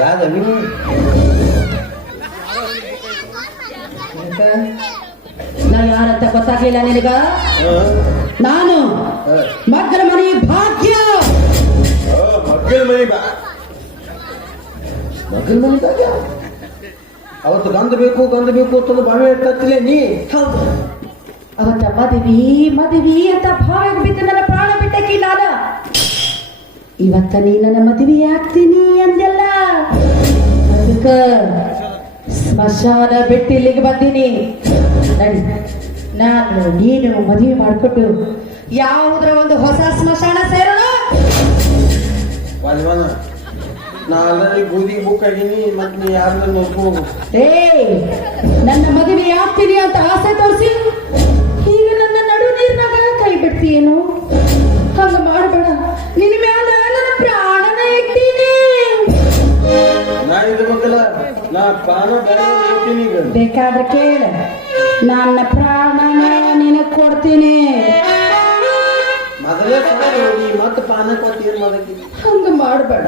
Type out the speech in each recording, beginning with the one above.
ಯಾದ ನೀವು? ನಾ ಯಾರಂತ ಗೊತ್ತಾಗ್ಲಿಲ್ಲ ನಿನಗ? ನಾನು ಮಗ್ಗಲ ಮನೆ ಭಾಗ್ಯ. ಮಕ್ಕಳ ಮನೆ ಬಾ ಮಕ್ಕಳ ಮನೆದಾಗ ಅವತ್ತು ಗಂಧ ಬೇಕು ಗಂಧ ಬೇಕು ಅಂತಂದು ಬಾವಿ ತತ್ತಿಲೆ ನೀ? ಹೌದು. ಅವತ್ತ ಮದುವೆ ಮದುವೆ ಅಂತ ಭಾವ ಬಿದ್ದು ನನ್ನ ಪ್ರಾಣ ಬಿಟ್ಟಕಿ ನಾನ. ಇವತ್ತ ನೀ ನನ್ನ ಮದುವೆ ಆಗ್ತೀನಿ ಅಂದೆಲ್ಲ ಅದಕ್ಕ ಸ್ಮಶಾನ ಬಿಟ್ಟು ಇಲ್ಲಿಗೆ ಬಂದೀನಿ. ನಾನು ನೀನು ಮದುವೆ ಮಾಡಿಕೊಟ್ಟು ಯಾವುದ್ರ ಒಂದು ಹೊಸ ಸ್ಮಶಾನ ಸೇರೋಣ? ಏ ನನ್ನ ಮದುವೆ ಆಗ್ತೀನಿ ಅಂತ ಆಸೆ ತೋರಿಸಿ. ಈಗ ನನ್ನ ನಡು ನೀರ್ನಾಗ ಕೈ ಬಿಡ್ತೀಯೇನು? ಹಂಗ ಮಾಡಬೇಡ. ನಿನ್ನ ಮ್ಯಾಲ ನಾ ನಾ ಈಗ. ಬೇಕಾದ್ರೆ ಕೇಳ. ನನ್ನ ಪ್ರಾಣನ ನಿನಗೆ ಕೊಡ್ತೀನಿ. ಮೊದಲೇ ಹೋಗಿ ಮತ್ತೆ ಪಾನ ಕೊಟ್ಟು ಏನ್ ಮಾಡಕ್ಕೆ? ಹಂಗ ಮಾಡಬೇಡ.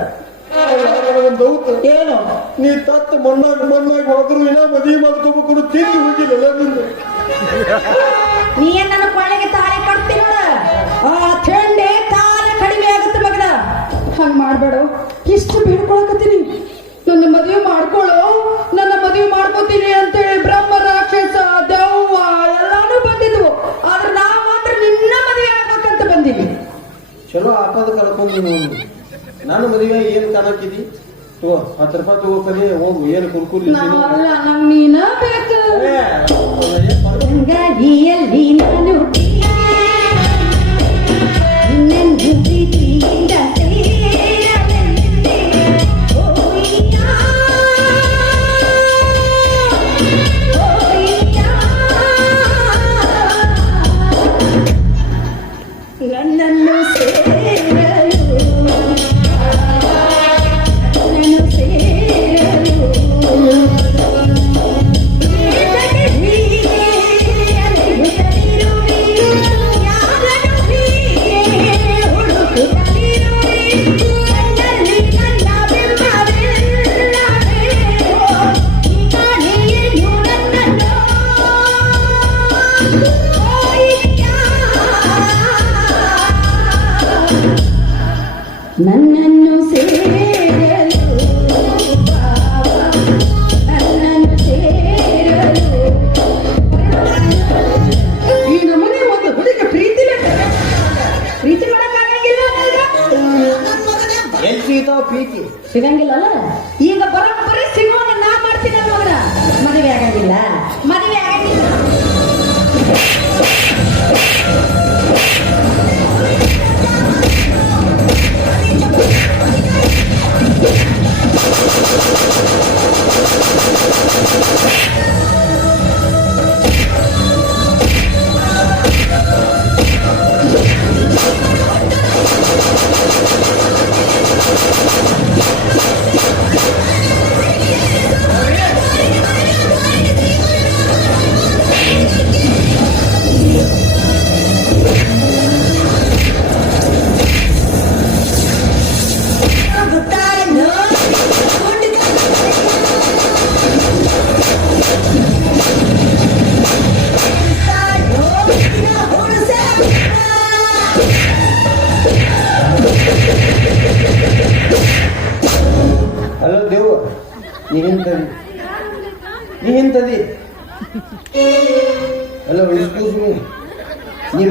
ಏನು? ನೀ ತತ್ತ ಮಣ್ಣಾಗ ಮಣ್ಣಾಗ ಹೋದ್ರು ಇನ್ನ ಮದುವೆ ಮಾಡ್ಕೋಬೇಕು ತಿಂದು ಹೋಗಿಲ್ಲ ನಿಂದು ನೀ ಏನ್ ನನ್ನ ಕೊಳ್ಳೆಗೆ ತಾಳಿ ಆ ಥಂಡೆ ಕಾಲ ಕಡಿಮೆ ಆಗುತ್ತೆ ಮಗನ. ಹಂಗ ಮಾಡಬೇಡ. ಇಷ್ಟು ಬೇಡ್ಕೊಳಕತ್ತೀನಿ. ನನ್ನ ಮದುವೆ ಮಾಡ್ಕೊಳ್ಳೋ ನನ್ನ ಮದುವೆ ಮಾಡ್ಕೋತೀನಿ ಅಂತೇಳಿ ಬ್ರಹ್ಮ ರಾಕ್ಷಸ ದೆವ್ವ ಎಲ್ಲಾನು ಬಂದಿದ್ವು. ಆದ್ರೆ ನಾ ಮಾತ್ರ ನಿನ್ನ ಮದುವೆ ಆಗ್ಬೇಕಂತ ಬಂದೀನಿ ಚಲೋ ಆಟದ ಕಲ್ಕೊಂಡು ನೀನು ನಾನು ಮದುವೆ ಏನ್ ಕಾಣಕ್ಕಿದಿ ತಗೋ ಹತ್ತು ರೂಪಾಯಿ ತಗೋ ಕಲಿ ಹೋಗು. ಏನು ಕುರ್ಕುರಿ ನಾನು ನಾವಲ್ಲ ನೀನ ಬೇಕು. ಏ,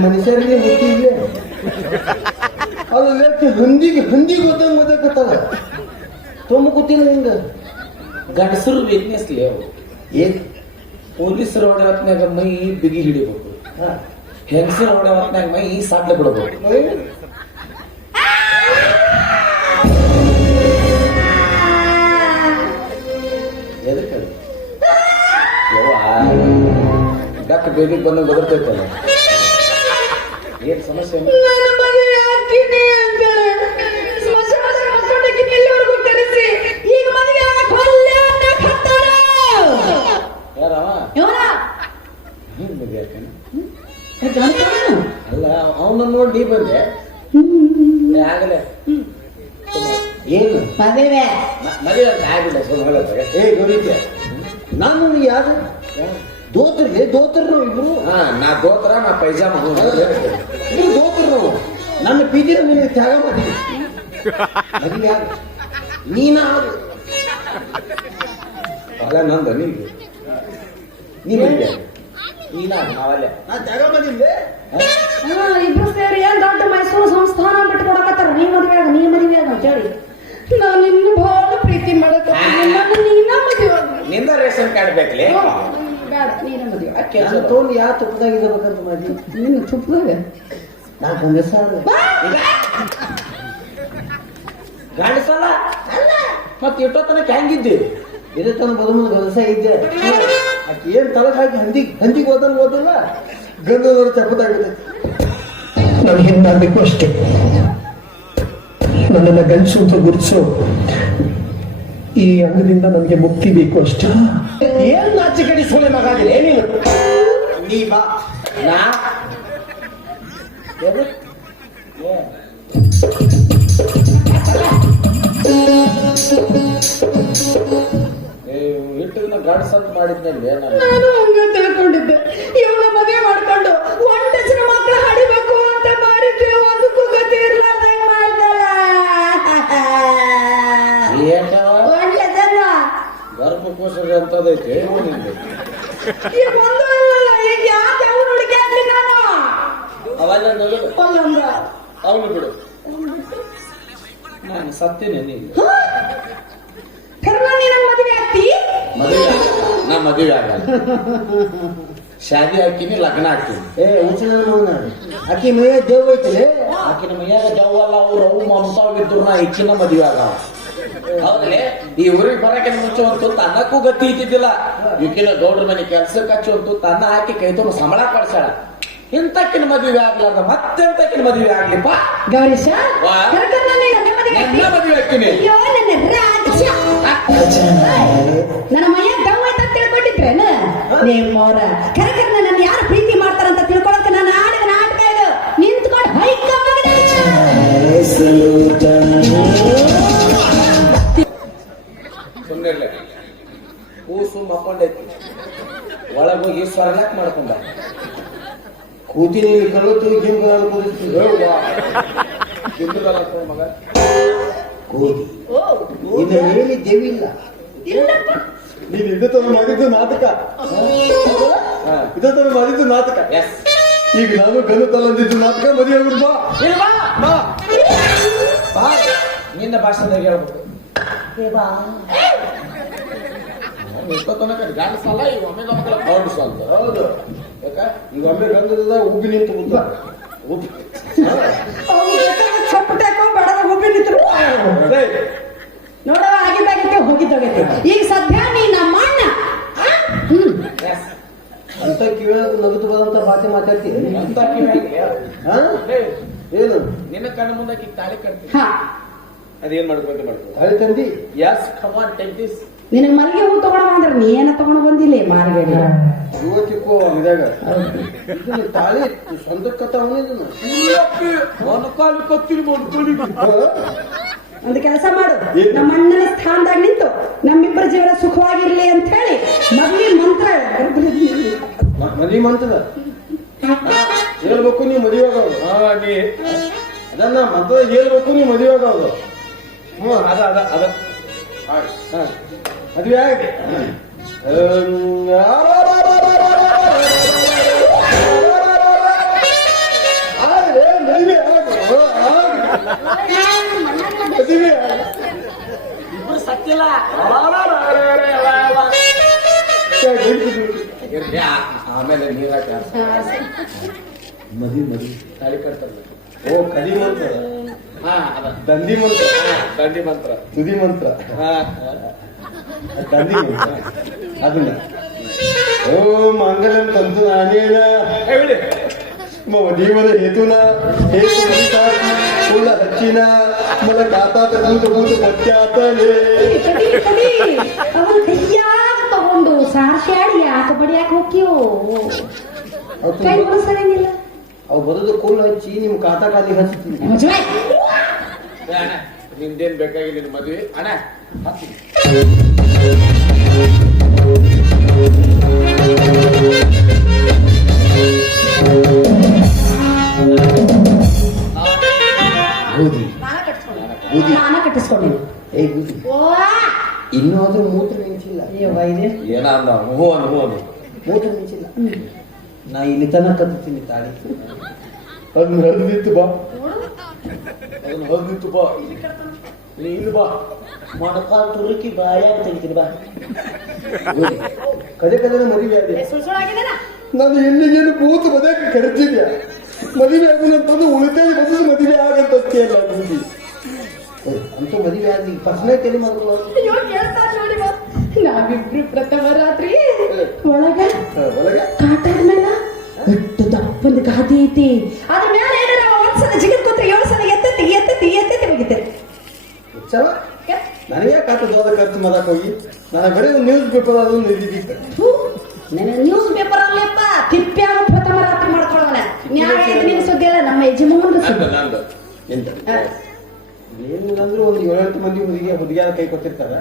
ಮನುಷ್ಯರಿಗೆ ಬುದ್ಧಿ ಇದೆ. ಅದು ವ್ಯಕ್ತಿ ಹಂದಿಗೆ ಹಂದಿಗೆ ಓದಂಗ ಓದಕತ್ತದ ತುಂಬ ಕೂತಿಲ್ಲ ಹಿಂಗ ಗಂಡಸರು ವೀಕ್ನೆಸ್ ಲೇವು ಏನ್ ಪೊಲೀಸರು ಹೊಡೆ ಹೊತ್ನಾಗ ಮೈ ಬಿಗಿ ಹಿಡಿಬೇಕು. ಹೆಂಗಸರು ಹೊಡೆ ಹೊತ್ನಾಗ ಮೈ ಸಾಟ್ಲೆ ಬಿಡಬೇಕು. ಎದಕ್ಕೆ ಡಾಕ್ಟರ್ ಬೇಬಿ ಬಂದು ಬದರ್ತೈತಲ್ಲ ಗಂಡಸನು? ಅಲ್ಲ ಅವನ ನೋಡಿ ನೀ ಬಂದೆ. ಆಗಲೇ. ಏನು? ಮದುವೆ. ಮದುವೆ ಅಂತ ಆಗಿಲ್ಲ ಸುಮ್ಮನೆ ಏ ಗೌರಿತ್ಯ ನಾನು ಯಾರು? ದೋತ್ರಿಗೆ ದೋತ್ರರು ಇಬ್ರು? ಹಾ ನಾ ದೋತ್ರ ನಾ ಪೈಜಾಮ. ನಾವು ನನ್ನ ಪಿಜಿನ ನಿನಗೆ ತ್ಯಾಗ ಮಾಡಿದ್ವಿ ಮದುವೆ ಯಾರು? ನೀನ ಅಲ್ಲ ನಂದ ನಿಂದು. ನೀ ಮದುವೆ ನೀನ ನಾವಲ್ಲ ನಾ ತ್ಯಾಗ ಮಾಡಿದ್ದೆ. ಹಾ, ಇಬ್ರು ಸೇರಿ ಏನ್ ದೊಡ್ಡ ಮೈಸೂರು ಸಂಸ್ಥಾನ ಬಿಟ್ಟು ಕೊಡಕತ್ತಾರ ನೀ ಮದ್ವೆ ಆಗ ನೀ ಮದ್ವೆ ಆಗ ಅಂತ ಹೇಳಿ. ನಾನು ನಿನ್ನ ಬಹಳ ಪ್ರೀತಿ ಮಾಡಕ ನೀನ ಮದ್ವೆ ಆಗ. ನಿಂದ ರೇಷನ್ ಕಾರ್ಡ್ ಬೇಕಲೇ? ಬೇಡ ನೀನ ಮದ್ವೆ ಆಗ. ನಾನು ತೊಗೊಂಡು ಯಾ ತುಪ್ಪದಾಗ ಇರಬೇಕಂತ ಮಾಡಿ ನಿನ್ನ ತುಪ್ಪದಾಗ? ನಾ ಕಾಂಗ್ರೆಸ್ ಗಂಡಸಲ್ಲ ಮತ್ತೆ ಎಷ್ಟೋ ತನಕ ಹೆಂಗಿದ್ದೆ ಇದೇ ತನ ಬದುಮುಂದ ಗಂಡಸ ಇದ್ದೆ. ಆಕೆ ಏನ್ ತಲಕ ಹಾಕಿ ಹಂದಿ ಹಂದಿಗೆ ಓದಲ್ಲ ಓದಲ್ಲ? ಗಂಡದವ್ರ ಚಪ್ಪದಾಗುತ್ತೆ ನನಗೆ ಮಾಡಬೇಕು ಅಷ್ಟೇ. ನನ್ನನ್ನು ಗಂಡಸು ಅಂತ ಗುರುತಿಸು. ಈ ಅಂಗದಿಂದ ನನಗೆ ಮುಕ್ತಿ ಬೇಕು ಅಷ್ಟೇ. ಏನ್ ನಾಚಿ ಕಡಿ ಸೋಳೆ ಮಗ ಆಗಿಲ್ಲ ನೀನು ನೀ ಬಾ. ನಾ ಗಂಡಸ ಅಂತ ಮಾಡಿದ್ನಲ್ಲಿ ನಾನು ಹಂಗ ತಿಳ್ಕೊಂಡಿದ್ದೆ. ಇವನ ಮದುವೆ ಮಾಡ್ಕೊಂಡು ಒಂದ್ ಜನ ಮಕ್ಕಳು ಹಡಿಬೇಕು ಅಂತ ಮಾಡಿದ್ದೆ ಗತಿ ಏಟವ ಒಳ್ಳೆದಲ್ಲ. ಗರ್ಭಕೋಶದ ಅಂತದೈತೆ ಒಂದು ಇಲ್ಲಲ್ಲ ಈಗ ಯಾವ ದೇವ್ರು ಹುಡುಕ್ಯಾಡ್ಲಿ ನಾನು ಅವೆಲ್ಲ ನಗದು ಅಲ್ಲಂದ್ರ ಅವನು ಬಿಡು ನಾನು ಸತ್ತೀನಿ ನೀನು ಕರ್ಮ ನೀನ ಮದುವೆ ಆಗ್ತಿ ಮದುವೆ ನಾ ಮದುವೆ ಆಗಲ್ಲ ಶಾದಿ ಹಾಕಿನಿ ಲಗ್ನ ಹಾಕಿನಿ ಏ ಉಂಚಿನ ಮಗನ? ಆಕಿ ಮೈಯ ದೇವ್ ಐತಿಲೆ ಆಕಿನ ಮೈಯಾಗ ಅಲ್ಲ ಅವ್ರು ಅವು ಮಂಸಾವಿದ್ರು ನಾ ಹೆಚ್ಚಿನ ಮದುವೆ ಆಗ ಹೌದಲೇ? ಈ ಊರಿಗೆ ಬರಕ್ಕೆ ಮುಂಚೆ ಒಂದು ಅನ್ನಕ್ಕೂ ಗತಿ ಇದ್ದಿದ್ದಿಲ್ಲ. ಈಕಿನ ಗೌಡ್ರ ಮನೆ ಕೆಲ್ಸಕ್ಕೆ ಹಚ್ಚಿ ಒಂದು ಅನ್ನ ಹಾಕಿ ಕೈ ತುಂಬ ಸಂಬಳ ಕೊಡ್ಸಾಳ ಇಂತಕ್ಕಿನ ಮದುವೆ ಆಗ್ಲಾರ್ದ ಮತ್ತೆಂತಕ್ಕಿನ ಮದುವೆ ಆಗ್ಲಿಪ್ಪ ಗೌರೀಶ ನನ್ನ ಮದುವೆ ರಾಜ್ಯ ನನ್ನ ಮೈಯ ತಿಳ್ಕೊಂಡಿದ್ರೇನ ನಿಮ್ಮವ್ರ ಕರಕರ್ನ ನನ್ನ ಯಾರು ಪ್ರೀತಿ ಮಾಡ್ತಾರಂತ ತಿಳ್ಕೊಳಕ್ಕೆ ನಾನು ಆಡಿದ ನಾಟಕ ಇದು. ನಿಂತ್ಕೊಂಡು ಹೈಕ ಸುಮ್ಮನೆ ಕೂಸು ಮಕ್ಕೊಂಡೈತಿ ಒಳಗೋಗಿ ಸ್ವರ್ಗಕ್ ಮಾಡ್ಕೊಂಡ ಕೂತಿ ನೀವು ಕಳತು ಗಿಮ್ ಕೂದಿಸ್ತೀವಿ ಮಗ ಕೂತಿ. ಇನ್ನು ಇಲ್ಲ ಇಲ್ಲಪ್ಪ. ನೀನು ಇದು ತರ ಮಾಡಿದ್ದು ನಾಟಕ. ಹಾ. ಇದು ತರ ಮಾಡಿದ್ದು ನಾಟಕ. ಎಸ್ ಈಗ ನಾನು ಗಂಡು ತಲಂದಿದ್ದು ನಾಟಕ ಮದುವೆ ಬಾ. ಬಾ. ಬಾ. ಬಾ. ನಿನ್ನ ಭಾಷೆದಾಗ ಹೇಳ್ಬೇಕು. ತನಕ ಒಮ್ಮೆ ಮಕ್ಕಳ ಗೌಡ್ಸು ಸಲ. ಹೌದು. ಯಾಕ? ಈಗ ಒಮ್ಮೆ ಗಂಡದ ಉಬ್ಬಿ ನಿಂತು ಕುಂತ ಉಬ್ಬಿ. ಅವ್ನು ಬೇಕಾದ್ರೆ ಹುಬ್ಬಿ ನಿಂತರು ನೋಡವ ಆಗಿದ್ದಾಗಿತ್ತೆ ಹೋಗಿದ್ದಾಗೈತೆ ಈಗ ಸದ್ಯ ನೀ ನಮ್ಮ ಅಣ್ಣ ಹ್ಮ್ ಎಸ್ ಅಂತ ಕಿವಿಯಾಗ ನಗುತ್ತು ಬದಂತ ಭಾಷೆ ಮಾತಾಡ್ತೀವಿ ಅಂತ ಕಿವಿಯಾಗಿ ಹಾ ಏ, ಏನು? ನಿನ್ನ ಕಣ್ಣ ಮುಂದೆ ತಾಳಿ ಕಟ್ತೀನಿ. ಹಾ. ಅದೇನ್ ಮಾಡ್ಕೊಂಡು ಮಾಡ್ಕೊಂಡು ತಾಳಿ ತಂದಿ? ಎಸ್ ಕಮಾನ್ ಟೇಕ್ ದಿಸ್ ನಿನಗೆ ಮಲ್ಲಿಗೆ ಹೂ ತಗೊಂಡ ಅಂದ್ರೆ ನೀ ಏನ ತಗೊಂಡು ಬಂದಿಲ್ಲ ಮಾರ್ಗಡಿ? ಯುವತಿಕೋ ಇದಾಗ ತಾಳಿ ಸ್ವಂತ ಕತ್ತಾವನ ಇದನ್ನ. ಮೊಣಕಾಲು ಕತ್ತಿನ ಮೊಣಕಾಲಿ ಒಂದು ಕೆಲಸ ಮಾಡು. ನಮ್ಮ ಅಣ್ಣನ ಸ್ಥಾನದಾಗ ನಿಂತು ನಮ್ಮಿಬ್ಬರ ಜೀವನ ಸುಖವಾಗಿರ್ಲಿ ಅಂತ ಹೇಳಿ ಮದ್ವೆ ಮಂತ್ರ ಹೇಳು. ಮಂತ್ರ ಹೇಳ್ಬೇಕು ನೀವು ಮದುವೆ ಆಗೋದು ಹಾ ನೀ ಅದನ್ನ ಮಂತದ ಹೇಳ್ಬೇಕು ನೀವು ಮದುವೆ ಆಗೋದು ಹ್ಞೂ ಅದ ಅದ ಅದ. ಹಾ ಮದುವೆ ಆಗಿದೆ. ಆದ್ರೆ ಮದುವೆ ಆಗು ಮದುವೆ ಆಗು. ಇಬ್ರು ಸತ್ತಿಲ್ಲ. ಆಮೇಲೆ ನೀರ್ ಹಾಕಿ ಆರ್ಸು. ಮದುವೆ ಮದುವೆ ತಾಳಿ ಕಟ್ತಾರೆ ಓ ಕದಿ ಮಂತ್ರ ಹಾ ಅದ ದಂದಿ ಮಂತ್ರ ಹಾ, ದಂಡಿ ಮಂತ್ರ ತುದಿ ಮಂತ್ರ ಹಾ ಅದ್ ದಂದಿ ಮಂತ್ರ ಅದನ್ನ ಓ ಮಂಗಲಂ ತಂತು ನಾನೇನ ಹೇಳಿ ಮಮ ಜೀವನ ಹೇತುನ ಹೇತು ಮುದಿತ ಕುಲ್ಲ ಹಚ್ಚಿನ ಮಲ ಕಾತಾತ ಕೂತು ಕೂತು ಪತ್ಯಾತಲೇ ಕಡಿ ಕಡಿ ಅವನ ಕೈಯಾಗ ತಗೊಂಡು ಸಾರ್ಸ್ಯಾಡಿ ಯಾಕ ಬಡಿಯಾಕ ಹೋಗ್ತೀವೋ ಕೈ ಮುಗಿಸಂಗಿಲ್ಲ ಅವು ಬರೋದು ಕೂಲ್ ಹಚ್ಚಿ ನಿಮ್ ಕಾತಾ ಕಾಲಿ ಹಚ್ತೀನಿ. ಮುಚ್ಚಬಾಯ್. ನಿಂದೇನ್ ಬೇಕಾಗಿಲ್ಲ ನಿನ್ ಮದ್ವೆ? ಅಣ್ಣ ಹತ್ತಿ. ಬೂದಿ. ನಾನ ಕಟ್ಸ್ಕೊಂಡೆ ಬೂದಿ. ನಾನ ಕಟ್ಟಿಸ್ಕೊಂಡೆ ಏ ಬೂದಿ. ಇನ್ನೂ ಆದ್ರೂ ಮೂತ್ರ ನಿಂಚಿಲ್ಲ ಏನ ಅಂದ? ಹೂ ಅನ್ ಹೂ ಅನು ಮೂತ್ರ ನಿಂಚಿಲ್ಲ ನಾ ಇಲ್ಲಿ ತನಕ ಕತ್ತೀನಿ ತಾಳಿ. ಅದನ್ನ ಹರಿದಿತ್ತು ಬಾ. ಅದನ್ನ ಹೊರದಿತ್ತು ಬಾ. ನೀ ಇಲ್ಲಿ ಬಾ. ಮೊಣಕಾಲ್ ತುರುಕಿ ಬಾಯಾಗ ತೆಗಿತೀನಿ ಬಾ. ಕದೆ ಕದೆ ಮದುವೆ ಸುಳ್ಳಾಗಿದ್ದಾನ ನಾನು ಎಲ್ಲಿಗೇನು ಕೂತು ಬದಕ್ಕೆ ಕರೆತಿದ್ಯಾ ಮದುವೆ ಅಂತಂದು ಉಳಿತಾಯ ಬಂದು ಮದುವೆ ಆಗಂತ ಕೇಳ ಅಂತೂ ಮದುವೆ ಆಗಿ ಫಸ್ಟ್ನೇ ತಲೆ ಮಾಡ್ಕೊಳ್ಳೋ ಅಯ್ಯೋ ನೋಡಿ ಬಾ. ನಾವಿಬ್ರು ಪ್ರಥಮ ರಾತ್ರಿ ಒಳಗ ಒಳಗೆ. ಕಾಟಾದ್ಮೇಲ ಎಷ್ಟು ತಪ್ಪಂದು ಗಾದಿ ಐತಿ ಅದ್ರ ಮೇಲೆ ಏನಾರ ಒಂದ್ಸಲ ಜಿಗಿದ್ ಕೂತ್ರೆ ಏಳು ಸಲ ಎತ್ತತಿ ಎತ್ತತಿ ಎತ್ತತಿ ಹೋಗಿದ್ದೆ ಉತ್ಸವ ನನಗೆ ಕಾತು ದೋದ ಖರ್ಚು ಮಾಡಕ್ ಹೋಗಿ. ನನಗೆ ಬರೀ ಒಂದು ನ್ಯೂಸ್ ಪೇಪರ್ ಅದು ನಿಂತಿದ್ದಿತ್ತು ನ್ಯೂಸ್ ಪೇಪರ್ ಅಲ್ಲಪ್ಪ ತಿಪ್ಪ್ಯಾಗ ಪ್ರಥಮ ರಾತ್ರಿ ಮಾಡ್ಕೊಳ್ಳೋಣ. ನ್ಯಾಯ ಇದು ನಿನ್ ಸುದ್ದಿ ಅಲ್ಲ ನಮ್ಮ ಯಜಮಾನ ಸುದ್ದಿ. ಏನಿಲ್ಲಂದ್ರೂ ಒಂದು ಏಳೆಂಟು ಮಂದಿ ಹುಡುಗಿಯ ಹುಡುಗಿಯರ ಕೈ ಕೊಟ್ಟಿರ್ತಾರೆ.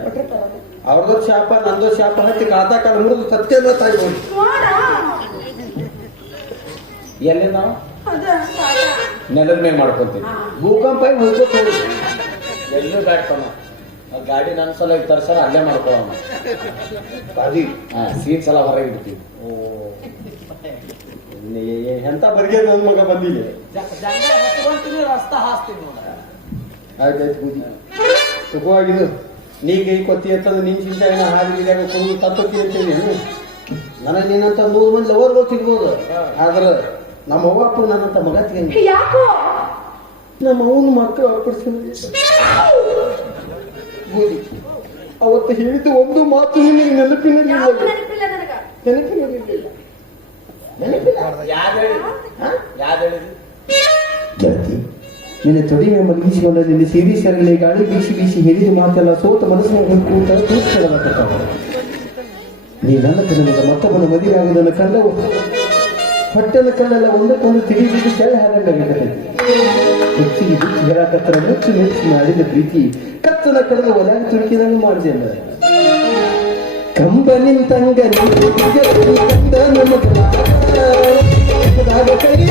ಅವ್ರದ್ದು ಶಾಪ ನಂದು ಶಾಪ ಹಚ್ಚಿ ಕಾತಾ ಕಾಲ ಮುರಿದು ಸತ್ಯ ತಾಯಿ ಹೋಗಿ. ಎಲ್ಲಿ ನಾವು. ನೆಲದ ಮೇಲೆ ಮಾಡ್ಕೊತೀವಿ ಭೂಕಂಪ ಹೋಗ್ಬೇಕು ಎಲ್ಲೂ ಆ ಗಾಡಿ ನನ್ನ ಸಲ ತರ್ಸಾರ ಅಲ್ಲೇ ಮಾಡ್ಕೊಳ್ಳೋಣ ಅದಿ ಹಾ ಸೀಟ್ ಸಲ ಹೊರಗೆ ಇಡ್ತೀವಿ ಎಂತ ಬರ್ಗೆ ನನ್ನ ಮಗ ಬಂದಿಲ್ಲ? ರಸ್ತಾ ಹಾಸ್ತೀನಿ ನೋಡ. ಆಯ್ತಾಯ್ತು ಬೂದಿ ಸುಖವಾಗಿದ್ದು ನೀ ಕೈ ಕೊತ್ತಿ ಅಂತಂದ್ರೆ ನಿನ್ ಚಿಂತೆ ಏನೋ ಬೀದಿಯಾಗ ಕುಡಿದು ತತ್ತೋತಿ ಅಂತೇಳಿ ನನಗೆ ನೀನಂತ ನೂರು ಮಂದಿ ಲವರ್ಗಳು ಸಿಗ್ಬೋದು ಆದ್ರೆ ನಮ್ಮ ಅವ್ವಪ್ಪ ನನ್ನಂತ ಮಗ ತಿಂಗ ಯಾಕೋ? ನಮ್ಮ ಅವನ ಮಕ್ಕಳು ಅರ್ಪಿಸ್ಕೊಂಡು ಬೂದಿ ಅವತ್ತು ಹೇಳಿದ ಒಂದು ಮಾತು ನಿನಗೆ ನೆನಪಿನಲ್ಲಿ ಯಾವ ನೆನಪಿಲ್ಲ ಗೆಳತಿ ನಿನ್ನ ತೊಡಿಯ ಮಲಗಿಸಿಕೊಂಡ ನಿನ್ನ ಸಿರಿ ಸರಳಿ ಗಾಳಿ ಬೀಸಿ ಬೀಸಿ ಹೇಳಿದ ಮಾತೆಲ್ಲ ಸೋತ ಮನಸ್ಸಿನ ಕೂತ ಕೂತ್ಕೊಳ್ಳಬೇಕಾಗ್ತವ ನೀ ನನ್ನ ಕಡೆ ಮತ್ತೊಬ್ಬನ ಮದುವೆ ಆಗುವುದನ್ನು ಕಂಡವು ಹೊಟ್ಟೆನ ಕಣ್ಣೆಲ್ಲ ಒಂದಕ್ಕೊಂದು ತಿಳಿ ಬಿದ್ದು ಸೆಳೆ ಹಾಗಂಡ ಹೆಚ್ಚಿಗೆ ಬಿಚ್ಚಿ ಹೇಳಕತ್ತರ ಮುಚ್ಚು ಮುಚ್ಚಿ ಮಾಡಿದ ಪ್ರೀತಿ. ಕತ್ತನ ಕಡದ ಒಲಾಗಿ ತುರುಕಿದಂಗೆ ಮಾಡಿದೆ ಅಲ್ಲ ಕಂಬ ನಿಂತಂಗ ಕಂದ ನಮ್ಮ ಕೈಯ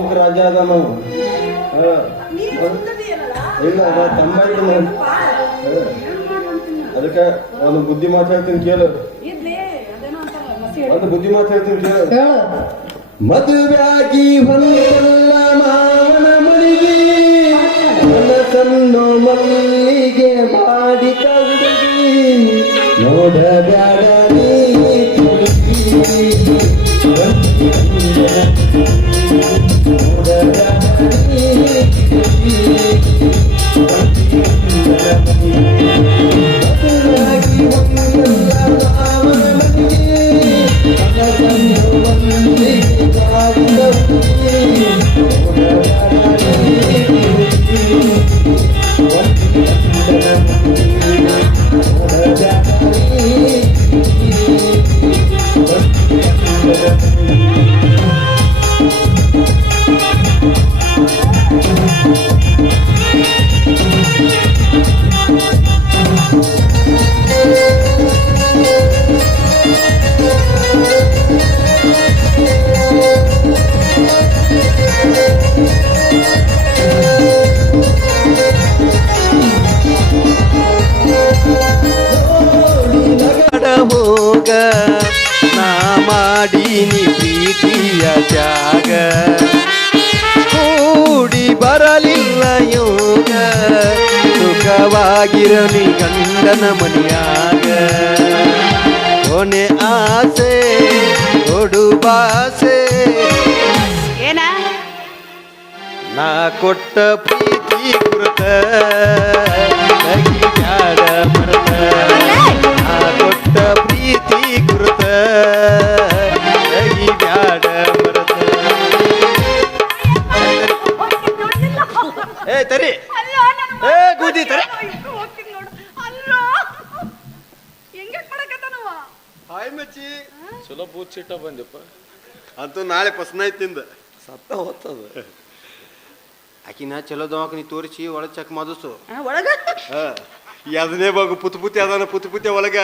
ಬೌಂಕ್ ರಾಜ ಅದ ನಾವು. ಹಾ. ಇಲ್ಲ ಅದ ತಮ್ಮ ಅದಕ್ಕೆ ಒಂದು ಬುದ್ಧಿ ಮಾತಾಡ್ತೀನಿ ಹೇಳ್ತೀನಿ ಕೇಳು. ಒಂದು ಬುದ್ಧಿ ಮಾತಾಡ್ತೀನಿ ಹೇಳ್ತೀನಿ ಕೇಳು. ಮದುವೆಯಾಗಿ ಹೊಂದಲ್ಲ ಮಾವನ ಮನೆಗೆ ಮನಸ್ಸನ್ನು ಮಲ್ಲಿಗೆ ಮಾಡಿ ಹುಡುಗಿ ನೋಡಬೇಡ ನೀ. ನೋಡಬ್ಯಾಡ ನೀ ಸುಖವಾಗಿರಲಿ ಗಂಡನ ಮನೆಯಾಗ ಕೊನೆ ಆಸೆ ಬಾಸೆ. ಏನ? ನಾ ಕೊಟ್ಟ ಪ್ರೀತಿ ಬ್ಯಾಡ ಮರತ. ನಾಳೆ ಪಸ್ನಾಯ್ ತಿಂದ ಸತ್ತ ಹೋಗ್ತದ ಆಕಿನ ಚಲೋ ದವಾಖಾನಿ ತೋರಿಸಿ ಒಳಗೆ ಚೆಕ್ ಮಾಡಿಸು. ಒಳಗ? ಅದನ್ನೇ ಬಾಗು ಪುತ್ ಪುತಿ ಅದಾನ ಪುತ್ ಪುತಿ ಒಳಗ.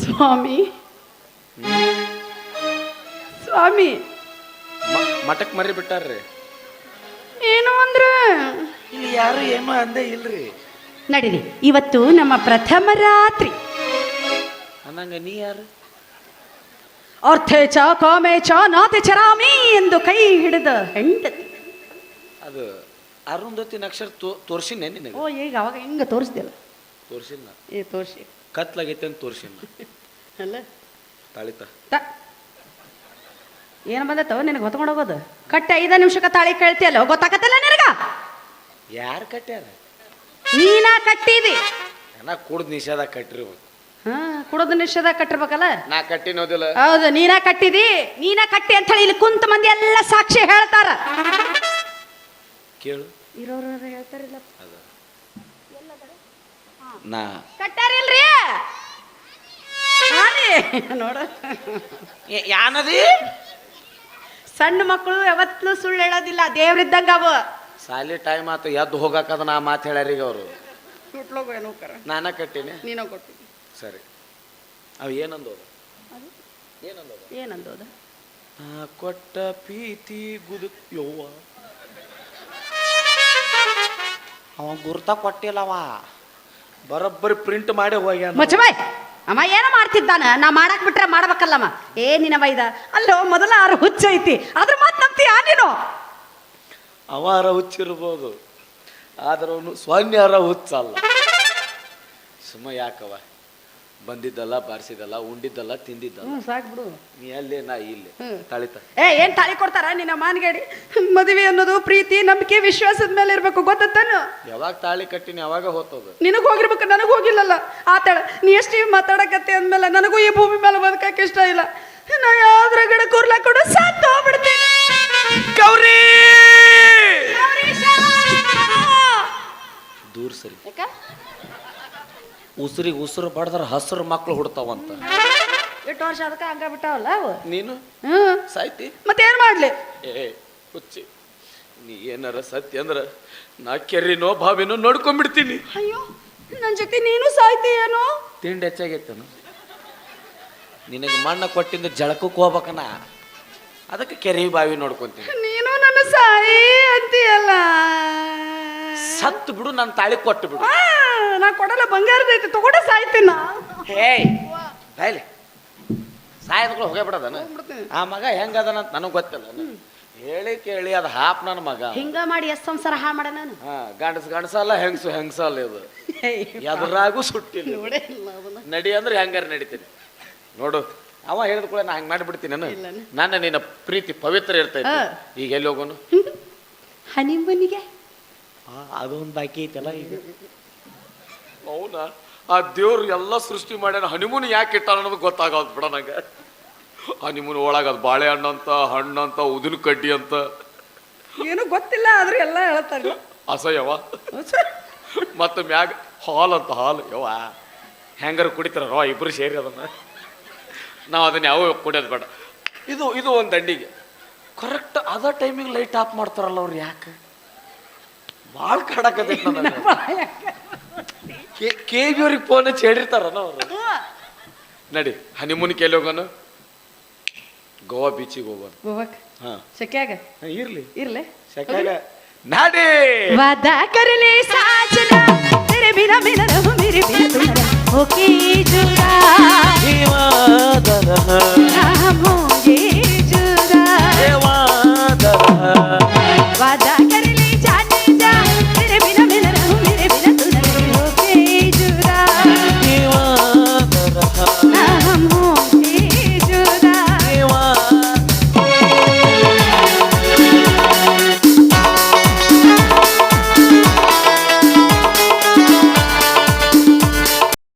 ಸ್ವಾಮಿ. ಸ್ವಾಮಿ. ಮಠಕ್ ಮರಿ ಬಿಟ್ಟಾರ್ರಿ. ಏನು ಅಂದ್ರೆ? ಇಲ್ಲಿ ಯಾರು ಏನು ಅಂದೇ ಇಲ್ರಿ. ನಡೀರಿ. ಇವತ್ತು ನಮ್ಮ ಪ್ರಥಮ ರಾತ್ರಿ. ಅನ್ನಂಗ ನೀ ಯಾರು? ಅರ್ಥೇ ಚ ಕಾಮೆ ಚ ನಾತೆ ಚರಾಮಿ ಎಂದು ಕೈ ಹಿಡಿದ ಹೆಂಡತಿ. ಅದು ಅರುಂಧತಿ ನಕ್ಷತ್ರ ತೋ- ನಿನಗೆ? ಓ ಈಗ ಅವಾಗ ಹೆಂಗ ತೋರಿಸ್ದಿಲ್ಲ ತೋರ್ಸಿಲ್ಲ ಏ ತೋರಿಸಿ. ಕತ್ಲಾಗೈತೆ ಅಂತ ತೋರಿಸಿಲ್ಲ ಅಲ್ಲ. ತಾಳಿತ. ತ. ಏನು ಬಂದತ್ತವ ನಿನಗೆ ಹೊತ್ಕೊಂಡು ಹೋಗೋದು? ಕಟ್ಟೆ ಐದು ನಿಮಿಷಕ್ಕೆ ತಾಳಿ ಕೇಳ್ತಿಯಲ್ಲ? ಗೊತ್ತಾಗತ್ತಲ್ಲ ನಿನಗ? ಯಾರು ಕಟ್ಟ್ಯಾರ? ನೀನ ಕಟ್ಟಿದಿ? ನಾ ಕುಡ್ದು ನಿಷೇಧ ಕಟ್ಟಿರ್ಬೇಕು. ಹಾ ಕುಡೋದು ನಿಷೇಧ ಕಟ್ಟಿರ್ಬೇಕಲ್ಲ? ನಾ ಕಟ್ಟಿನೋದಿಲ್ಲ. ಹೌದು ನೀನ ಕಟ್ಟಿದಿ? ನೀನ ಕಟ್ಟಿ ಅಂತ ಹೇಳಿ ಇಲ್ಲಿ ಕುಂತ ಮಂದಿ ಎಲ್ಲ ಸಾಕ್ಷಿ ಹೇಳ್ತಾರ. ಕೇಳು. ಇರೋರು ಹೇಳ್ತಾರಿಲ್ಲ. ನಾ. ಕಟ್ಟಾರಿಲ್ರಿ? ನೋಡ. ಯಾನದಿ? ಸಣ್ಣ ಮಕ್ಕಳು ಯಾವತ್ತೂ ಸುಳ್ಳು ಹೇಳೋದಿಲ್ಲ. ದೇವ್ರಿದ್ದಂಗ ಅವ. ಸಾಲಿ ಟೈಮ್ ಆತು ಎದ್ದು ಹೋಗಾಕದ ನಾ ಮಾತು ಹೇಳ್ಯಾರೀಗ ಅವರು. ಸುಟ್ಲೋಗು ಏನೋ ಕರ ನಾನ ಕಟ್ಟಿನಿ. ನೀನೋ ಕೊಟ್ಟಿ. ಸರಿ. ಅವ ಏನಂದೋದ? ಏನಂದೋದು? ಏನಂದೋದ? ನಾ ಕೊಟ್ಟ ಪೀತಿ ಗುದು ಯವ್ವ. ಅವ ಗುರ್ತ ಕೊಟ್ಟಿಲ್ಲವ. ಬರೋಬ್ಬರಿ ಪ್ರಿಂಟ್ ಮಾಡಿ ಹೋಗ್ಯಾನ. ಮಚ್ಚಬಾಯ್ ಅಮ್ಮ ಏನೋ ಮಾಡ್ತಿದ್ದಾನ? ನಾ ಮಾಡಕ್ ಬಿಟ್ರೆ ಮಾಡ್ಬೇಕಲ್ಲಮ್ಮ ಏ ನಿನವ ಇದ? ಅಲ್ಲೋ ಮೊದಲ ಆರು ಹುಚ್ಚ ಐತಿ ಅದ್ರ ಮಾತು ನಂಬ್ತೀಯ ನೀನು? ಅವಾರ ಹುಚ್ಚಿರ್ಬೋದು ಆದರೂ ಅವನು ಸ್ವನ್ಯಾರ ಹುಚ್ಚಲ್ಲ. ಸುಮ್ಮ ಯಾಕವ? ಬಂದಿದ್ದಲ್ಲ ಬಾರಿಸಿದಲ್ಲ ಉಂಡಿದ್ದಲ್ಲ ತಿಂದಿದ್ದಲ್ಲ. ಸಾಕು ಬಿಡು. ನೀ ಅಲ್ಲೇ ನಾ ಇಲ್ಲಿ. ತಳಿತ. ಏ ಏನ್ ತಾಳಿ ಕೊಡ್ತಾರ ನಿನ್ನ ಮಾನ್ಗೇಡಿ? ಮದುವೆ ಅನ್ನೋದು ಪ್ರೀತಿ ನಂಬಿಕೆ ವಿಶ್ವಾಸದ ಮೇಲೆ ಇರ್ಬೇಕು ಗೊತ್ತಾನು ಯಾವಾಗ ತಾಳಿ ಕಟ್ಟಿನಿ ಯಾವಾಗ ಹೋಗ್ತದ ನಿನಗ್ ಹೋಗಿರ್ಬೇಕು ನನಗ್ ಹೋಗಿಲ್ಲಲ್ಲ. ಆತಾಳ ನೀ ಎಷ್ಟು ಮಾತಾಡಕತ್ತೆ ಅಂದ್ಮೇಲೆ ನನಗೂ ಈ ಭೂಮಿ ಮೇಲೆ ಬದುಕಕ್ಕೆ ಇಷ್ಟ ಇಲ್ಲ. ನಾ ಯಾವ್ದ್ರ ಗಿಡ ಕೂರ್ಲಾ ಕೊಡು ಸಾಕು ಹೋಗ್ಬಿಡ್ತೀನಿ ಗೌರಿ! ದೂರ ಸರಿ. ಯಾಕ? ಉಸಿರಿಗೆ ಉಸಿರು ಬಡ್ದ್ರ ಹಸಿರು ಮಕ್ಳು ಹುಡ್ತಾವಂತ. ಎಷ್ಟು ವರ್ಷ ಅದಕ್ಕೆ ಹಂಗ ಬಿಟ್ಟಾವಲ್ಲ ಅವು? ನೀನು? ಹ್ಮ್. ಸಾಯ್ತಿ? ಮತ್ತೇನ್ ಮಾಡ್ಲಿ? ಏ ಹುಚ್ಚಿ ನೀ ಏನಾರ ಸತ್ಯ ಅಂದ್ರ ನಾ ಕೆರಿನೋ ಬಾವಿನೋ ನೋಡ್ಕೊಂಡ್ಬಿಡ್ತೀನಿ ಅಯ್ಯೋ ನನ್ನ ಜೊತೆ ನೀನು ಸಾಯ್ತಿ ಏನೋ? ತಿಂಡಿ ಹೆಚ್ಚಾಗೈತೇನು? ನಿನಗೆ ಮಣ್ಣ ಕೊಟ್ಟಿಂದ ಜಳಕಕ್ಕೆ ಹೋಗ್ಬೇಕನ? ಅದಕ್ಕೆ ಕೆರೆ ಬಾವಿ ನೋಡ್ಕೊಂತೀನಿ. ನೀನು ನನ್ನ ಸಾಯಿ ಅಂತೀಯಲ್ಲ. ಸತ್ತು ಬಿಡು ನನ್ನ ತಾಳಿ ಕೊಟ್ಟು ಬಿಡು. ಆ, ನಾ ಕೊಡಲ್ಲ ಬಂಗಾರದೈತಿ ತಗೊಂಡ ಸಾಯ್ತೀನ. ಹೇಯ್ ಬಾಯ್ಲಿ ಸಾಯದ್ಗಳು ಹೋಗೇ ಬಿಡದನ ಆ ಮಗ ಹೆಂಗದನಂತ ನನಗೆ ಗೊತ್ತಿಲ್ಲ ಹೇಳಿ ಕೇಳಿ ಅದು ಹಾಪ್ ನನ್ನ ಮಗ. ಹಿಂಗ ಮಾಡಿ ಎಷ್ಟ್ ಸಂಸಾರ ಹಾ ಮಾಡ ನಾನು? ಹಾ ಗಂಡಸ ಗಂಡಸಲ್ಲ ಹೆಂಗಸು ಹೆಂಗಸಲ್ಲ ಇದು. ಎದುರಾಗೂ ಸುಟ್ಟಿಲ್ಲ. ನೋಡೇ ಇಲ್ಲ ನಡಿ ಅಂದ್ರೆ ಹೆಂಗಾರ ನಡಿತೀನಿ. ನೋಡು ಅವ ಹೇಳಿದ ಕೂಡ ನಾ ಹಂಗೆ ಮಾಡಿಬಿಡ್ತೀನಿ ನಾನು ಇಲ್ಲನ? ನನ್ನ ನಿನ್ನ ಪ್ರೀತಿ ಪವಿತ್ರ ಇರ್ತೈತಿ. ಹಾ. ಈಗ ಎಲ್ಲಿ ಹೋಗೋನು? ಹನಿಮನಿಗೆ? ಅದೊಂದು ಬಾಕಿ ಐತಲ್ಲ ಈಗ? ಅವನ ಆ ದೇವ್ರು ಎಲ್ಲ ಸೃಷ್ಟಿ ಮಾಡ್ಯಾನ ಹನಿಮೂನ್ ಯಾಕೆ ಇಟ್ಟಾನ ಅನ್ನೋದು ಗೊತ್ತಾಗೋದು ಬಿಡ ನಂಗೆ. ಹನಿಮೂನ್ ಒಳಗೆ ಅದು ಬಾಳೆಹಣ್ಣು ಅಂತ ಹಣ್ಣು ಅಂತ ಉದಿನ ಕಡ್ಡಿ ಅಂತ. ಏನು ಗೊತ್ತಿಲ್ಲ ಆದ್ರೆ ಎಲ್ಲ ಹೇಳ್ತಾರೆ. ಅಸಹ್ಯವ? ಮತ್ತೆ ಮ್ಯಾಗ ಹಾಲ್ ಅಂತ ಹಾಲ್. ಯವ್ವ ಹೆಂಗಾರ ಕುಡಿತಾರ? ರೋ ಇಬ್ರು ಸೇರಿ ಅದನ್ನ. ನಾವು ಅದನ್ನ ಯಾವ ಕುಡಿಯೋದು ಬೇಡ. ಇದು ಇದು ಒಂದು ದಂಡಿಗೆ. ಕರೆಕ್ಟ್ ಅದ ಟೈಮಿಗೆ ಲೈಟ್ ಆಫ್ ಮಾಡ್ತಾರಲ್ಲ ಅವ್ರು ಯಾಕೆ? ಭಾಳ ಕಾಡಕತೈತಿ ಕೆ ಜಿ ಅವ್ರಿಗೆ ಫೋನ್ ಹಚ್ಚಿ ಅವರು ನಡಿ ಹನಿಮೂನ್ ಕೇಳಿ ಹೋಗೋಣ ಗೋವಾ ಬೀಚಿಗೆ ಹೋಗೋಣ ಗೋವಾಕ್ ಸೆಕ್ಯಾಗ ಇರ್ಲಿ ಇರ್ಲಿ ಸೆಕ್ಯಾಗ ನಾಡಿ वादा कर ले साजना तेरे बिना मेरा रहो मेरे बिना तुम्हारा होके